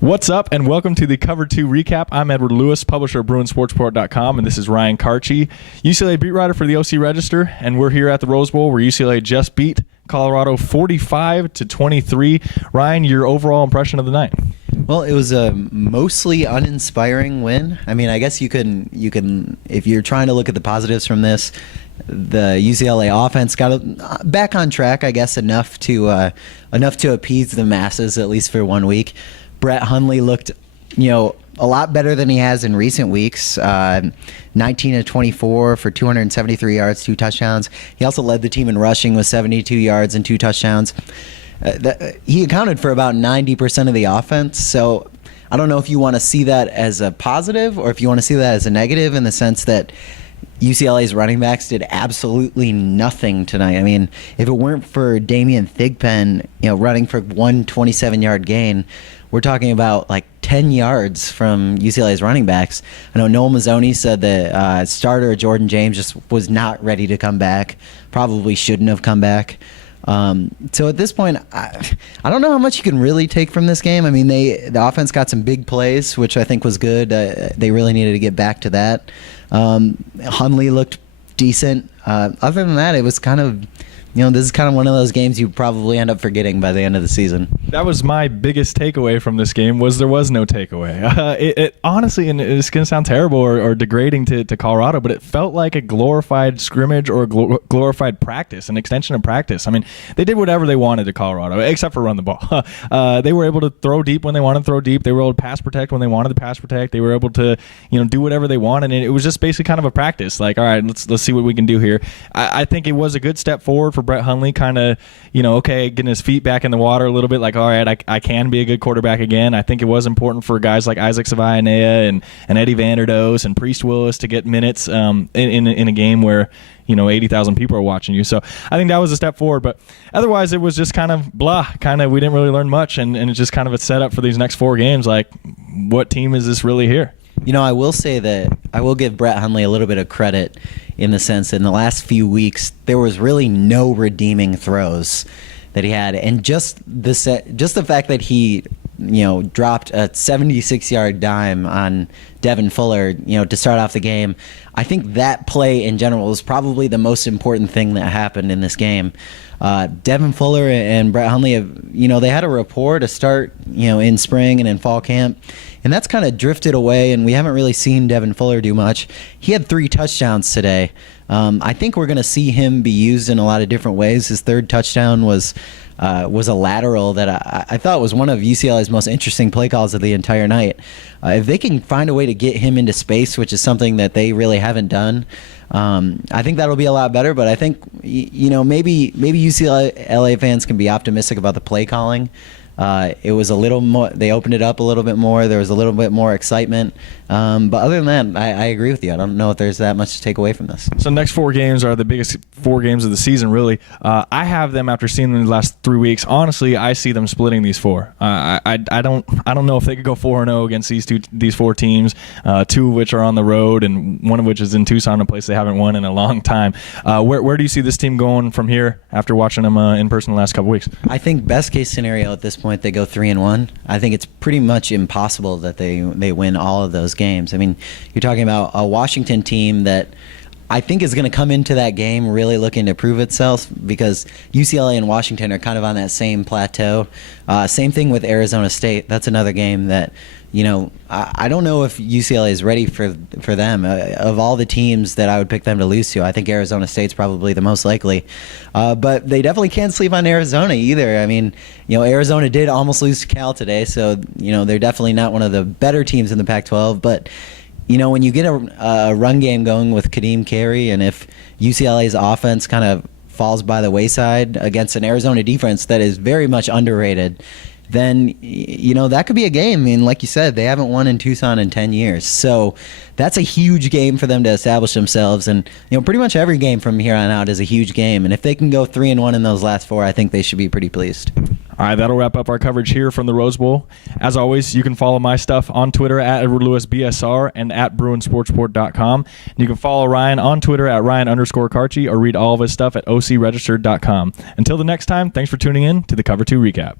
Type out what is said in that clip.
What's up, and welcome to the Cover 2 Recap. I'm Edward Lewis, publisher of BruinsSportsReport.com, and this is Ryan Kartje, UCLA beat writer for the OC Register, and we're here at the Rose Bowl where UCLA just beat Colorado 45-23. Ryan, your overall impression of the night? Well, it was a mostly uninspiring win. I mean, I guess you can, if you're trying to look at the positives from this, the UCLA offense got back on track, I guess, enough to appease the masses, at least for 1 week. Brett Hundley looked, a lot better than he has in recent weeks. 19-24 for 273 yards, 2 touchdowns. He also led the team in rushing with 72 yards and 2 touchdowns. He accounted for about 90% of the offense. So I don't know if you want to see that as a positive or if you want to see that as a negative, in the sense that UCLA's running backs did absolutely nothing tonight. I mean, if it weren't for Damian Thigpen, running for 127-yard gain, we're talking about like 10 yards from UCLA's running backs. I know Noel Mazzoni said that starter Jordan James just was not ready to come back, probably shouldn't have come back. So at this point, I don't know how much you can really take from this game. I mean, the offense got some big plays, which I think was good. They really needed to get back to that. Hundley looked decent. Other than that, it was kind of, this is kind of one of those games you probably end up forgetting by the end of the season. That was my biggest takeaway from this game, was there was no takeaway. It honestly, and it's going to sound terrible or degrading to Colorado, but it felt like a glorified scrimmage or a glorified practice, an extension of practice. I mean, they did whatever they wanted to Colorado, except for run the ball. They were able to throw deep when they wanted to throw deep. They were able to pass protect when they wanted to pass protect. They were able to, do whatever they wanted, and it was just basically kind of a practice. Like, all right, let's see what we can do here. I think it was a good step forward for Brett Hundley, kind of, getting his feet back in the water a little bit, like, all right, I can be a good quarterback again. I think it was important for guys like Isaac Savaianea and Eddie Vanderdoes and Priest Willis to get minutes in a game where 80,000 people are watching you. So I think that was a step forward, but otherwise it was just kind of blah, we didn't really learn much, and it's just kind of a setup for these next 4 games. Like, what team is this really here? I will say that I will give Brett Hundley a little bit of credit in the sense that in the last few weeks there was really no redeeming throws that he had, and just the fact that he dropped a 76-yard dime on Devin Fuller to start off the game. I think that play in general was probably the most important thing that happened in this game. Devin Fuller and Brett Hundley they had a rapport to start in spring and in fall camp, and that's kind of drifted away, and we haven't really seen Devin Fuller do much. He had 3 touchdowns today. I think we're going to see him be used in a lot of different ways. His 3rd touchdown was a lateral that I thought was one of UCLA's most interesting play calls of the entire night. If they can find a way to get him into space, which is something that they really haven't done, I think that'll be a lot better. But I think maybe UCLA fans can be optimistic about the play calling. It was a little more, they opened it up a little bit more. There was a little bit more excitement. But other than that, I agree with you. I don't know if there's that much to take away from this. So next 4 games are the biggest 4 games of the season, really. I have them, after seeing them the last 3 weeks, honestly, I see them splitting these 4. I don't know if they could go 4-0 against these 4 teams, 2 of which are on the road and 1 of which is in Tucson, a place they haven't won in a long time. Where do you see this team going from here after watching them in person the last couple weeks? I think best case scenario at this point, they go 3-1. I think it's pretty much impossible that they win all of those games. I mean, you're talking about a Washington team that I think is going to come into that game really looking to prove itself, because UCLA and Washington are kind of on that same plateau. Same thing with Arizona State. That's another game that, I don't know if UCLA is ready for them. Of all the teams that I would pick them to lose to, I think Arizona State's probably the most likely. But they definitely can't sleep on Arizona either. I mean, Arizona did almost lose to Cal today, so, they're definitely not one of the better teams in the Pac-12. But when you get a run game going with Kadeem Carey, and if UCLA's offense kind of falls by the wayside against an Arizona defense that is very much underrated, then that could be a game. I mean, like you said, they haven't won in Tucson in 10 years. So that's a huge game for them to establish themselves. And pretty much every game from here on out is a huge game. And if they can go 3-1 in those last 4, I think they should be pretty pleased. All right, that'll wrap up our coverage here from the Rose Bowl. As always, you can follow my stuff on Twitter at EdwardLewisBSR and at BruinsSportsReport.com. And you can follow Ryan on Twitter at Ryan_Kartje, or read all of his stuff at OCRegistered.com. Until the next time, thanks for tuning in to the Cover 2 Recap.